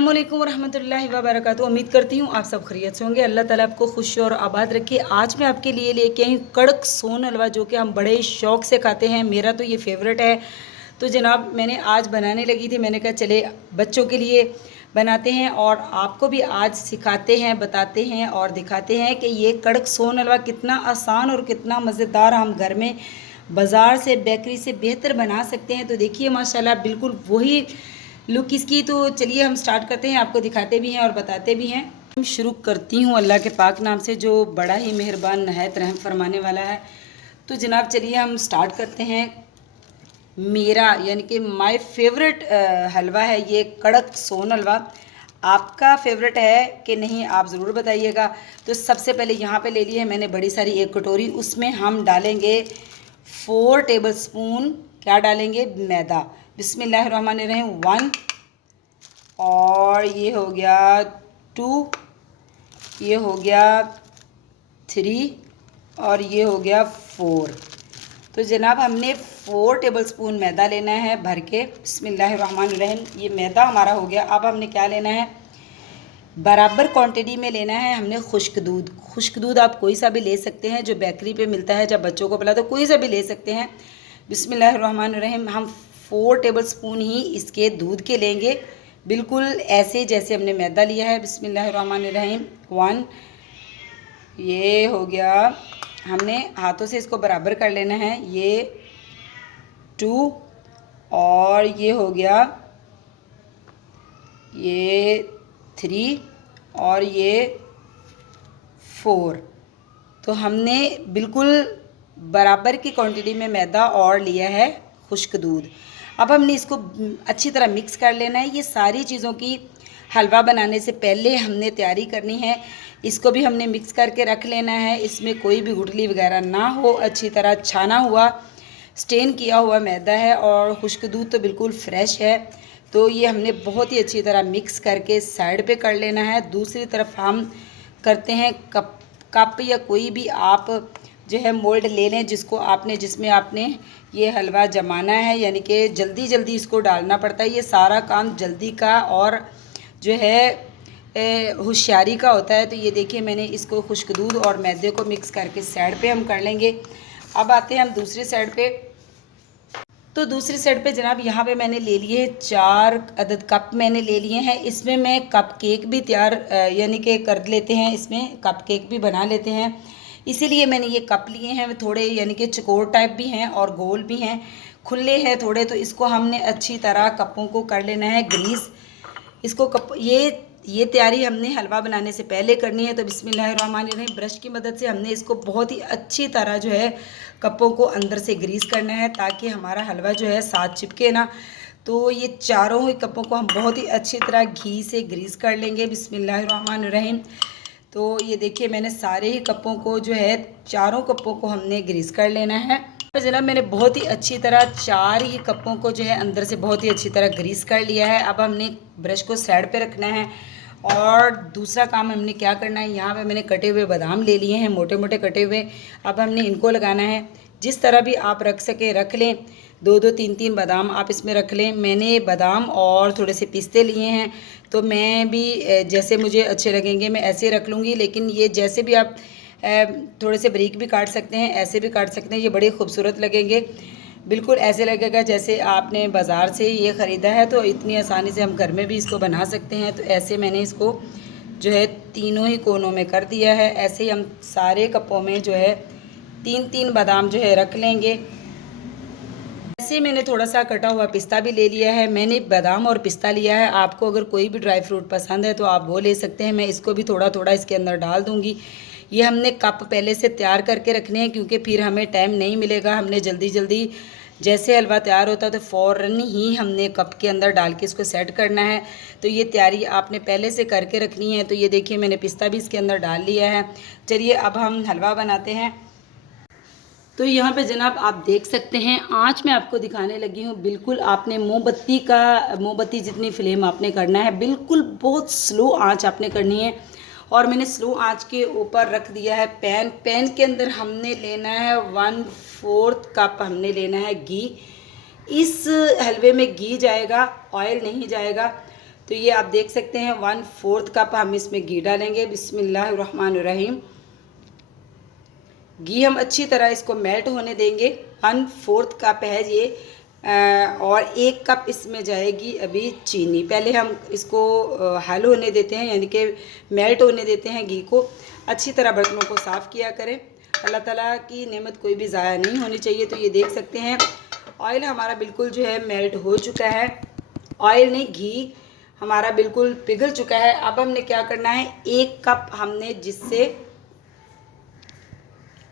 अस्सलामुअलैकुम रहमतुल्लाहि व बरकातहू। उम्मीद करती हूँ आप सब खैरियत से होंगे। अल्लाह ताला आपको खुश और आबाद रखे। आज मैं आपके लिए लेके आई कड़क सोन हलवा, जो कि हम बड़े शौक़ से खाते हैं। मेरा तो ये फेवरेट है। तो जनाब मैंने आज बनाने लगी थी, मैंने कहा चले बच्चों के लिए बनाते हैं और आपको भी आज सिखाते हैं, बताते हैं और दिखाते हैं कि ये कड़क सोन हलवा कितना आसान और कितना मज़ेदार हम घर में बाज़ार से बेकरी से बेहतर बना सकते हैं। तो देखिए माशाल्लाह बिल्कुल वही लुक इसकी। तो चलिए हम स्टार्ट करते हैं, आपको दिखाते भी हैं और बताते भी हैं। मैं शुरू करती हूँ अल्लाह के पाक नाम से, जो बड़ा ही मेहरबान नहायत रहम फरमाने वाला है। तो जनाब चलिए हम स्टार्ट करते हैं। मेरा यानी कि माय फेवरेट हलवा है ये कड़क सोन हलवा। आपका फेवरेट है कि नहीं आप ज़रूर बताइएगा। तो सबसे पहले यहाँ पे ले ली है मैंने बड़ी सारी एक कटोरी, उसमें हम डालेंगे 4 टेबलस्पून क्या डालेंगे, मैदा। बिस्मिल्लाहिर्रहमानिर्रहीम 1, और ये हो गया 2, ये हो गया 3 और ये हो गया 4। तो जनाब हमने 4 टेबलस्पून मैदा लेना है भर के। बिस्मिल्लाहिर्रहमानिर्रहीम ये मैदा हमारा हो गया। अब हमने क्या लेना है, बराबर क्वांटिटी में लेना है हमने खुश्क दूध। खुश्क दूध आप कोई सा भी ले सकते हैं, जो बेकरी पे मिलता है, जब बच्चों को पिला तो कोई सा भी ले सकते हैं। बिस्मिल्लाहिर्रहमानिर्रहीम हम 4 टेबलस्पून ही इसके दूध के लेंगे, बिल्कुल ऐसे जैसे हमने मैदा लिया है। बिस्मिल्लाहिर्रहमानिर्रहीम 1, ये हो गया, हमने हाथों से इसको बराबर कर लेना है। ये 2 और ये हो गया ये 3 और ये 4। तो हमने बिल्कुल बराबर की क्वांटिटी में मैदा और लिया है खुश्क दूध। अब हमने इसको अच्छी तरह मिक्स कर लेना है। ये सारी चीज़ों की हलवा बनाने से पहले हमने तैयारी करनी है। इसको भी हमने मिक्स करके रख लेना है, इसमें कोई भी गुठली वगैरह ना हो। अच्छी तरह छाना हुआ स्टेन किया हुआ मैदा है और खुश्क दूध तो बिल्कुल फ्रेश है। तो ये हमने बहुत ही अच्छी तरह मिक्स करके साइड पे कर लेना है। दूसरी तरफ हम करते हैं कप या कोई भी आप जो है मोल्ड ले लें जिसमें आपने ये हलवा जमाना है, यानी कि जल्दी जल्दी इसको डालना पड़ता है। ये सारा काम जल्दी का और जो है होशियारी का होता है। तो ये देखिए मैंने इसको खुश्क दूध और मैदे को मिक्स करके साइड पे हम कर लेंगे। अब आते हैं हम दूसरी साइड पे। तो दूसरी साइड पे जनाब यहाँ पे मैंने ले लिए 4 अदद कप मैंने ले लिए हैं। इसमें मैं कप केक भी तैयार यानी कि कर लेते हैं, इसमें कप केक भी बना लेते हैं। इसीलिए मैंने ये कप लिए हैं, थोड़े यानी कि चकोर टाइप भी हैं और गोल भी हैं, खुले हैं थोड़े। तो इसको हमने अच्छी तरह कपों को कर लेना है ग्रीस। इसको कप ये तैयारी हमने हलवा बनाने से पहले करनी है। तो बिस्मिल्लाहिर्रहमानिर्रहीम ब्रश की मदद से हमने इसको बहुत ही अच्छी तरह जो है कपों को अंदर से ग्रीस करना है, ताकि हमारा हलवा जो है साथ चिपके ना। तो ये चारों ही कपों को हम बहुत ही अच्छी तरह घी से ग्रीस कर लेंगे। बिस्मिल्लाहिर्रहमानिर्रहीम। तो ये देखिए मैंने सारे ही कपों को जो है, चारों कपों को हमने ग्रीस कर लेना है। तो जनाब मैंने बहुत ही अच्छी तरह 4 ही कपों को जो है अंदर से बहुत ही अच्छी तरह ग्रीस कर लिया है। अब हमने ब्रश को साइड पे रखना है और दूसरा काम हमने क्या करना है, यहाँ पे मैंने कटे हुए बादाम ले लिए हैं, मोटे मोटे कटे हुए। अब हमने इनको लगाना है। जिस तरह भी आप रख सके रख लें, 2-2 3-3 बादाम आप इसमें रख लें। मैंने बादाम और थोड़े से पिस्ते लिए हैं, तो मैं भी जैसे मुझे अच्छे लगेंगे मैं ऐसे रख लूँगी। लेकिन ये जैसे भी आप थोड़े से बारीक भी काट सकते हैं, ऐसे भी काट सकते हैं, ये बड़े खूबसूरत लगेंगे। बिल्कुल ऐसे लगेगा जैसे आपने बाज़ार से ये ख़रीदा है। तो इतनी आसानी से हम घर में भी इसको बना सकते हैं। तो ऐसे मैंने इसको जो है तीनों ही कोनों में कर दिया है। ऐसे ही हम सारे कपों में जो है 3-3 बादाम जो है रख लेंगे। ऐसे मैंने थोड़ा सा कटा हुआ पिस्ता भी ले लिया है। मैंने बादाम और पिस्ता लिया है। आपको अगर कोई भी ड्राई फ्रूट पसंद है तो आप वो ले सकते हैं। मैं इसको भी थोड़ा थोड़ा इसके अंदर डाल दूँगी। ये हमने कप पहले से तैयार करके रखने हैं, क्योंकि फिर हमें टाइम नहीं मिलेगा। हमने जल्दी जल्दी जैसे हलवा तैयार होता है तो फ़ौरन ही हमने कप के अंदर डाल के इसको सेट करना है। तो ये तैयारी आपने पहले से करके रखनी है। तो ये देखिए मैंने पिस्ता भी इसके अंदर डाल लिया है। चलिए अब हम हलवा बनाते हैं। तो यहाँ पे जनाब आप देख सकते हैं, आँच मैं आपको दिखाने लगी हूँ। बिल्कुल आपने मोमबत्ती जितनी फ्लेम आपने करना है, बिल्कुल बहुत स्लो आँच आपने करनी है। और मैंने स्लो आंच के ऊपर रख दिया है पैन के अंदर हमने लेना है 1/4 कप हमने लेना है घी। इस हलवे में घी जाएगा, ऑयल नहीं जाएगा। तो ये आप देख सकते हैं 1/4 कप हम इसमें घी डालेंगे। बिस्मिल्लाहिर्रहमानिर्रहीम। घी हम अच्छी तरह इसको मेल्ट होने देंगे। 1/4 कप है ये, और 1 कप इसमें जाएगी अभी चीनी। पहले हम इसको हल होने देते हैं, यानी कि मेल्ट होने देते हैं घी को। अच्छी तरह बर्तनों को साफ़ किया करें। अल्लाह ताला की नेमत कोई भी ज़ाया नहीं होनी चाहिए। तो ये देख सकते हैं ऑयल हमारा बिल्कुल जो है मेल्ट हो चुका है। ऑयल नहीं, घी हमारा बिल्कुल पिघल चुका है। अब हमने क्या करना है, 1 कप हमने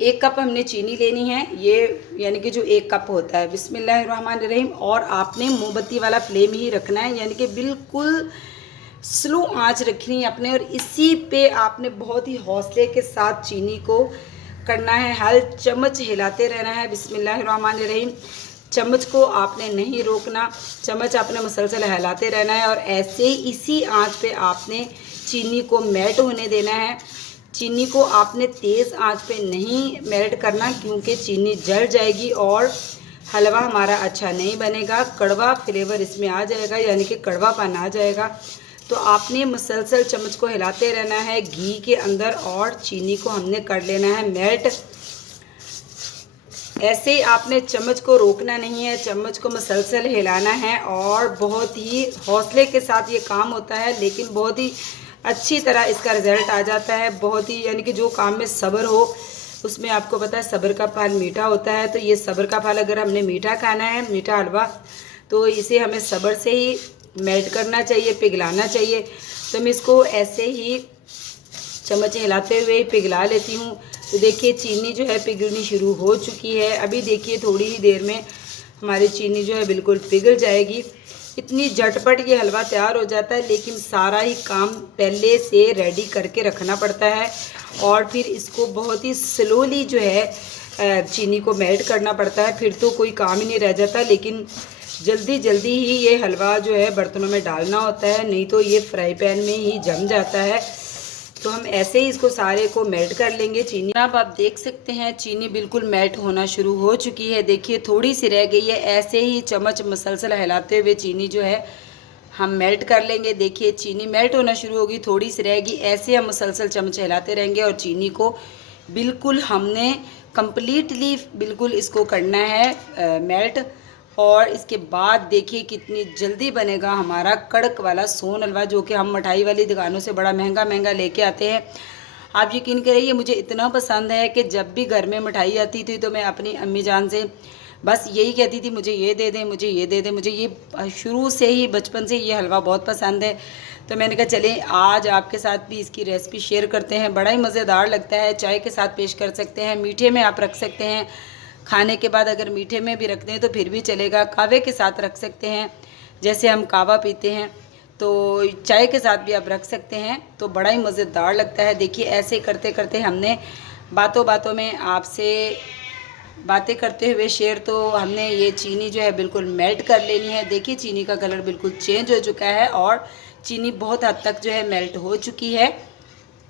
एक कप हमने चीनी लेनी है, ये यानी कि जो 1 कप होता है। बिस्मिल्लाहिर्रहमानिर्रहीम। और आपने मोमबत्ती वाला फ्लेम ही रखना है, यानी कि बिल्कुल स्लो आंच रखनी है अपने, और इसी पे आपने बहुत ही हौसले के साथ चीनी को करना है हल। चम्मच हिलाते रहना है। बिस्मिल्लाहिर्रहमानिर्रहीम। चम्मच को आपने नहीं रोकना, चम्मच आपने मुसलसल हिलाते रहना है, और ऐसे इसी आंच पे आपने चीनी को मेल्ट होने देना है। चीनी को आपने तेज़ आंच पे नहीं मेल्ट करना, क्योंकि चीनी जल जाएगी और हलवा हमारा अच्छा नहीं बनेगा। कड़वा फ्लेवर इसमें आ जाएगा, यानी कि कड़वापन आ जाएगा। तो आपने मुसलसल चम्मच को हिलाते रहना है घी के अंदर, और चीनी को हमने कर लेना है मेल्ट। ऐसे ही आपने चम्मच को रोकना नहीं है, चम्मच को मुसलसल हिलाना है, और बहुत ही हौसले के साथ ये काम होता है, लेकिन बहुत ही अच्छी तरह इसका रिज़ल्ट आ जाता है। बहुत ही, यानी कि जो काम में सब्र हो, उसमें आपको पता है सब्र का फल मीठा होता है। तो ये सब्र का फल, अगर हमने मीठा खाना है, मीठा हलवा, तो इसे हमें सब्र से ही मेल्ट करना चाहिए, पिघलाना चाहिए। तो मैं इसको ऐसे ही चम्मच हिलाते हुए पिघला लेती हूँ। तो देखिए चीनी जो है पिघलनी शुरू हो चुकी है। अभी देखिए थोड़ी ही देर में हमारी चीनी जो है बिल्कुल पिघल जाएगी। इतनी झटपट ये हलवा तैयार हो जाता है, लेकिन सारा ही काम पहले से रेडी करके रखना पड़ता है, और फिर इसको बहुत ही स्लोली जो है चीनी को मेल्ट करना पड़ता है। फिर तो कोई काम ही नहीं रह जाता, लेकिन जल्दी जल्दी ही ये हलवा जो है बर्तनों में डालना होता है, नहीं तो ये फ्राई पैन में ही जम जाता है। तो हम ऐसे ही इसको सारे को मेल्ट कर लेंगे। चीनी अब आप देख सकते हैं चीनी बिल्कुल मेल्ट होना शुरू हो चुकी है। देखिए थोड़ी सी रह गई है। ऐसे ही चम्मच मुसलसल हिलाते हुए चीनी जो है हम मेल्ट कर लेंगे। देखिए चीनी मेल्ट होना शुरू होगी, थोड़ी सी रहेगी। ऐसे हम मुसलसल चम्मच हिलाते रहेंगे, और चीनी को बिल्कुल हमने कम्प्लीटली बिल्कुल इसको करना है मेल्ट। और इसके बाद देखिए कितनी जल्दी बनेगा हमारा कड़क वाला सोन हलवा, जो कि हम मिठाई वाली दुकानों से बड़ा महंगा महंगा लेके आते हैं। आप यकीन करिए मुझे इतना पसंद है कि जब भी घर में मिठाई आती थी तो मैं अपनी अम्मी जान से बस यही कहती थी, मुझे ये दे दें, मुझे ये दे दें। मुझे ये शुरू से ही बचपन से ये हलवा बहुत पसंद है। तो मैंने कहा चलें आज आपके साथ भी इसकी रेसिपी शेयर करते हैं। बड़ा ही मज़ेदार लगता है, चाय के साथ पेश कर सकते हैं, मीठे में आप रख सकते हैं। खाने के बाद अगर मीठे में भी रख दें तो फिर भी चलेगा। कावे के साथ रख सकते हैं, जैसे हम कावा पीते हैं, तो चाय के साथ भी आप रख सकते हैं। तो बड़ा ही मज़ेदार लगता है। देखिए ऐसे करते करते हमने बातों बातों में आपसे बातें करते हुए शेयर, तो हमने ये चीनी जो है बिल्कुल मेल्ट कर लेनी है। देखिए चीनी का कलर बिल्कुल चेंज हो चुका है, और चीनी बहुत हद तक जो है मेल्ट हो चुकी है।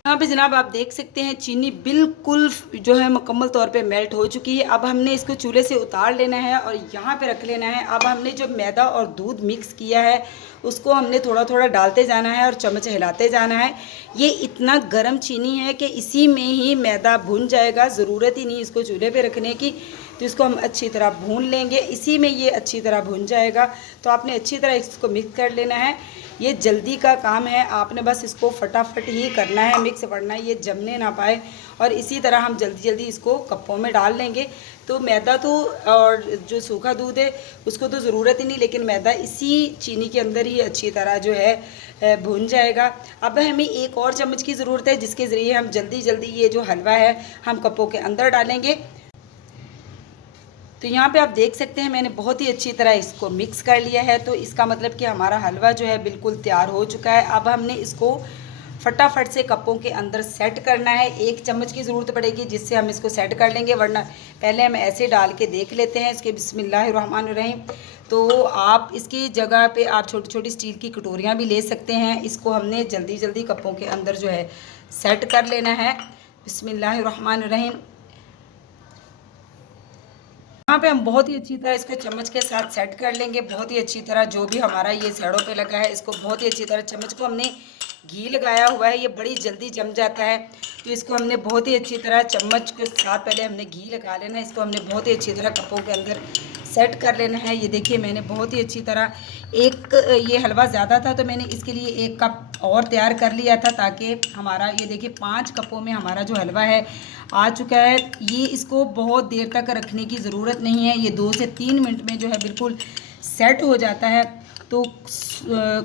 यहाँ पे जनाब आप देख सकते हैं चीनी बिल्कुल जो है मुकम्मल तौर पे मेल्ट हो चुकी है। अब हमने इसको चूल्हे से उतार लेना है और यहाँ पे रख लेना है। अब हमने जो मैदा और दूध मिक्स किया है उसको हमने थोड़ा थोड़ा डालते जाना है और चम्मच हिलाते जाना है। ये इतना गर्म चीनी है कि इसी में ही मैदा भून जाएगा, ज़रूरत ही नहीं इसको चूल्हे पे रखने की। तो इसको हम अच्छी तरह भून लेंगे, इसी में ये अच्छी तरह भून जाएगा। तो आपने अच्छी तरह इसको मिक्स कर लेना है। ये जल्दी का काम है, आपने बस इसको फटाफट ही करना है, मिक्स करना है, ये जमने ना पाए। और इसी तरह हम जल्दी जल्दी इसको कपों में डाल लेंगे। तो मैदा तो और जो सूखा दूध है उसको तो ज़रूरत ही नहीं, लेकिन मैदा इसी चीनी के अंदर ही अच्छी तरह जो है भून जाएगा। अब हमें एक और चम्मच की ज़रूरत है, जिसके ज़रिए हम जल्दी जल्दी ये जो हलवा है हम कपों के अंदर डालेंगे। तो यहाँ पे आप देख सकते हैं मैंने बहुत ही अच्छी तरह इसको मिक्स कर लिया है। तो इसका मतलब कि हमारा हलवा जो है बिल्कुल तैयार हो चुका है। अब हमने इसको फटाफट से कपों के अंदर सेट करना है। एक चम्मच की ज़रूरत पड़ेगी जिससे हम इसको सेट कर लेंगे, वरना पहले हम ऐसे डाल के देख लेते हैं इसके। बिस्मिल्लाहिर्रहमानिर्रहीम। तो आप इसकी जगह पे आप छोटी छोटी स्टील की कटोरियाँ भी ले सकते हैं। इसको हमने जल्दी जल्दी कपों के अंदर जो है सेट कर लेना है। बिस्मिल्लाहिर्रहमानिर्रहीम। यहाँ पे हम बहुत ही अच्छी तरह इसको चम्मच के साथ सेट कर लेंगे, बहुत ही अच्छी तरह। जो भी हमारा ये सैडों पे लगा है इसको बहुत ही अच्छी तरह, चम्मच को हमने घी लगाया हुआ है, ये बड़ी जल्दी जम जाता है, तो इसको हमने बहुत ही अच्छी तरह चम्मच के साथ पहले हमने घी लगा लेना है। इसको हमने बहुत ही अच्छी तरह कपों के अंदर सेट कर लेना है। ये देखिए मैंने बहुत ही अच्छी तरह, ये हलवा ज़्यादा था तो मैंने इसके लिए 1 कप और तैयार कर लिया था, ताकि हमारा ये देखिए 5 कपों में हमारा जो हलवा है आ चुका है। ये इसको बहुत देर तक रखने की ज़रूरत नहीं है, ये 2 से 3 मिनट में जो है बिल्कुल सेट हो जाता है। तो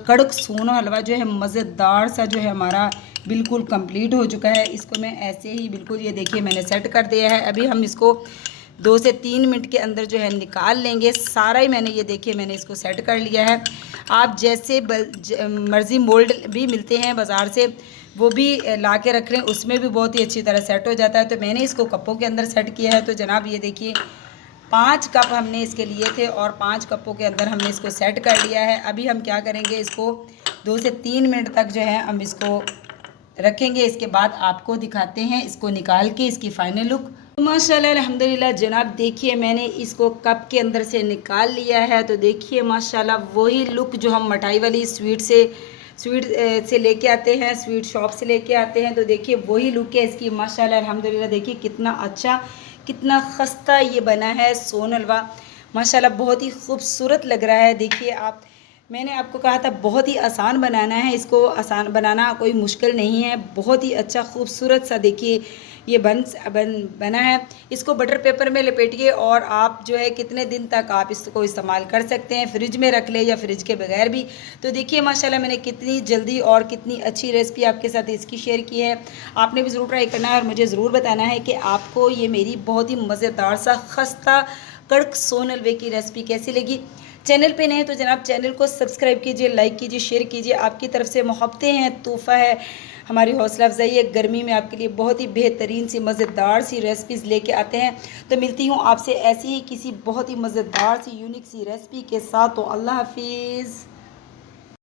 कड़क सोना हलवा जो है मज़ेदार सा जो है हमारा बिल्कुल कंप्लीट हो चुका है। इसको मैं ऐसे ही बिल्कुल, ये देखिए मैंने सेट कर दिया है। अभी हम इसको 2 से 3 मिनट के अंदर जो है निकाल लेंगे। सारा ही मैंने, ये देखिए मैंने इसको सेट कर लिया है। आप जैसे मर्ज़ी मोल्ड भी मिलते हैं बाज़ार से, वो भी ला के रख लें, उसमें भी बहुत ही अच्छी तरह सेट हो जाता है। तो मैंने इसको कपों के अंदर सेट किया है। तो जनाब ये देखिए 5 कप हमने इसके लिए थे और 5 कपों के अंदर हमने इसको सेट कर लिया है। अभी हम क्या करेंगे, इसको 2 से 3 मिनट तक जो है हम इसको रखेंगे। इसके बाद आपको दिखाते हैं इसको निकाल के इसकी फाइनल लुक। माशाल्लाह अल्हम्दुलिल्लाह जनाब, देखिए मैंने इसको कप के अंदर से निकाल लिया है। तो देखिए माशाल्लाह वही लुक जो हम मिठाई वाली स्वीट से लेके आते हैं, स्वीट शॉप से लेके आते हैं। तो देखिए वही लुक है इसकी माशाल्लाह अल्हम्दुलिल्लाह। देखिए कितना अच्छा, कितना खस्ता ये बना है सोन हलवा, माशाल्लाह बहुत ही खूबसूरत लग रहा है। देखिए आप, मैंने आपको कहा था बहुत ही आसान बनाना है, इसको आसान बनाना कोई मुश्किल नहीं है, बहुत ही अच्छा खूबसूरत सा देखिए ये बना है। इसको बटर पेपर में लपेटिए और आप जो है कितने दिन तक आप इसको इस्तेमाल कर सकते हैं, फ्रिज में रख ले या फ्रिज के बगैर भी। तो देखिए माशाल्लाह मैंने कितनी जल्दी और कितनी अच्छी रेसिपी आपके साथ इसकी शेयर की है। आपने भी ज़रूर ट्राई करना है और मुझे ज़रूर बताना है कि आपको ये मेरी बहुत ही मज़ेदार सा खस्ता कड़क सोन हलवे की रेसिपी कैसी लगी। चैनल पे नए हैं तो जनाब चैनल को सब्सक्राइब कीजिए, लाइक कीजिए, शेयर कीजिए। आपकी तरफ से मोहब्बतें हैं, तोहफ़ा है, हमारी हौसला अफजाई है। गर्मी में आपके लिए बहुत ही बेहतरीन सी मज़ेदार सी रेसिपीज़ लेके आते हैं। तो मिलती हूँ आपसे ऐसी ही किसी बहुत ही मज़ेदार सी यूनिक सी रेसिपी के साथ। तो अल्लाह हाफिज़।